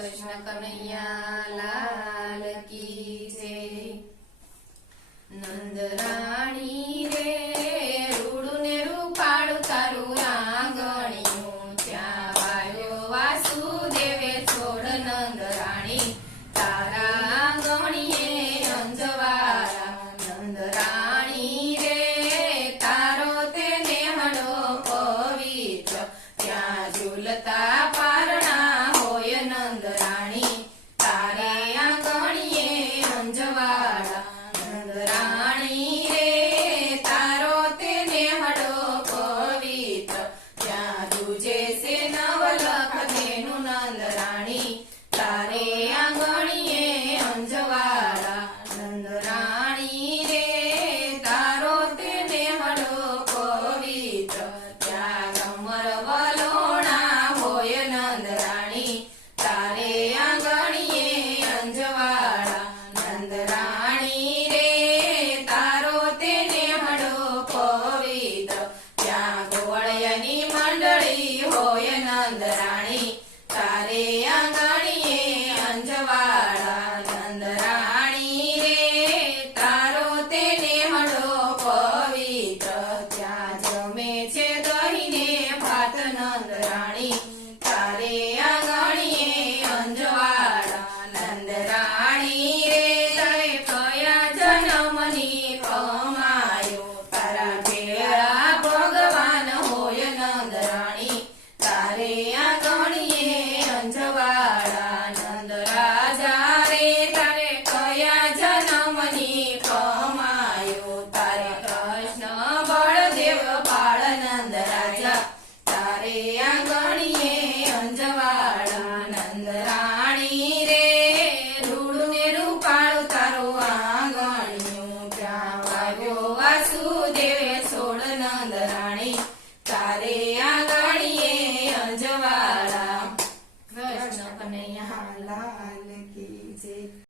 કૃષ્ણ કનૈયા લાલ કી જય। નંદ રાણી રે રૂડું ને રૂપાળું તારું આંગણિયું, ત્યાં વાયો વાસુદેવે છોડ નંદ રાણી તારા આંગણીએ અંજવારા। નંદ રાણી રે તારો તે નેહડો પવિત્ર, ત્યાં ઝૂલતા પારણા હોય નંદ રાણી તારે આંગણીએ અંજવાળા। નંદ રાણી રે તારો તે નેહડો પવિત્ર, ત્યાં દૂજે છે નવલખ તેનું નંદ રાણી તારે આંગણીએ અંજવાળા। નંદ રાણી રે તારો તે નેહડો પવિત્ર, ત્યાં ગમર વલોણા હોય નંદ રાણી તારે